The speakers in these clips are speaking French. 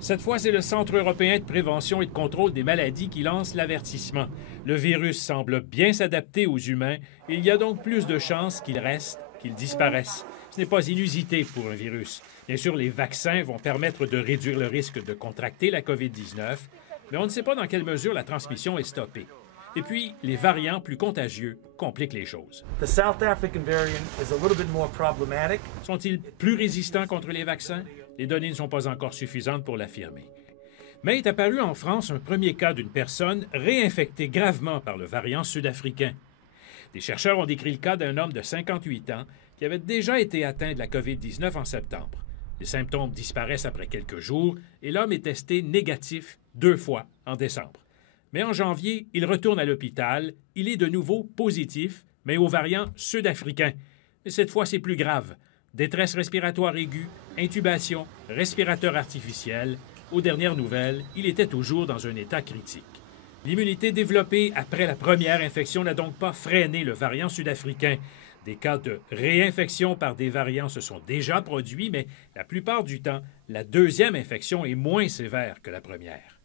Cette fois, c'est le Centre européen de prévention et de contrôle des maladies qui lance l'avertissement. Le virus semble bien s'adapter aux humains et il y a donc plus de chances qu'il reste, qu'il disparaisse. Ce n'est pas inusité pour un virus. Bien sûr, les vaccins vont permettre de réduire le risque de contracter la COVID-19, mais on ne sait pas dans quelle mesure la transmission est stoppée. Et puis, les variants plus contagieux compliquent les choses. The South African variant is a little bit more problematic. Sont-ils plus résistants contre les vaccins? Les données ne sont pas encore suffisantes pour l'affirmer. Mais est apparu en France un premier cas d'une personne réinfectée gravement par le variant sud-africain. Des chercheurs ont décrit le cas d'un homme de 58 ans qui avait déjà été atteint de la COVID-19 en septembre. Les symptômes disparaissent après quelques jours et l'homme est testé négatif 2 fois en décembre. Mais en janvier, il retourne à l'hôpital. Il est de nouveau positif, mais au variant sud-africain. Mais cette fois, c'est plus grave. Détresse respiratoire aiguë, intubation, respirateur artificiel. Aux dernières nouvelles, il était toujours dans un état critique. L'immunité développée après la première infection n'a donc pas freiné le variant sud-africain. Des cas de réinfection par des variants se sont déjà produits, mais la plupart du temps, la deuxième infection est moins sévère que la première.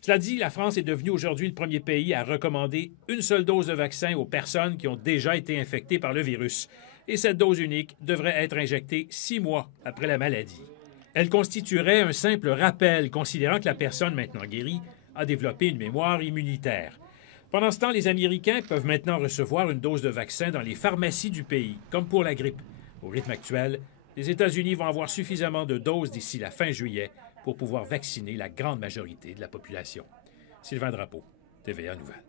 Cela dit, la France est devenue aujourd'hui le premier pays à recommander une seule dose de vaccin aux personnes qui ont déjà été infectées par le virus. Et cette dose unique devrait être injectée 6 mois après la maladie. Elle constituerait un simple rappel, considérant que la personne maintenant guérie a développé une mémoire immunitaire. Pendant ce temps, les Américains peuvent maintenant recevoir une dose de vaccin dans les pharmacies du pays, comme pour la grippe. Au rythme actuel, les États-Unis vont avoir suffisamment de doses d'ici la fin juillet pour pouvoir vacciner la grande majorité de la population. Sylvain Drapeau, TVA Nouvelles.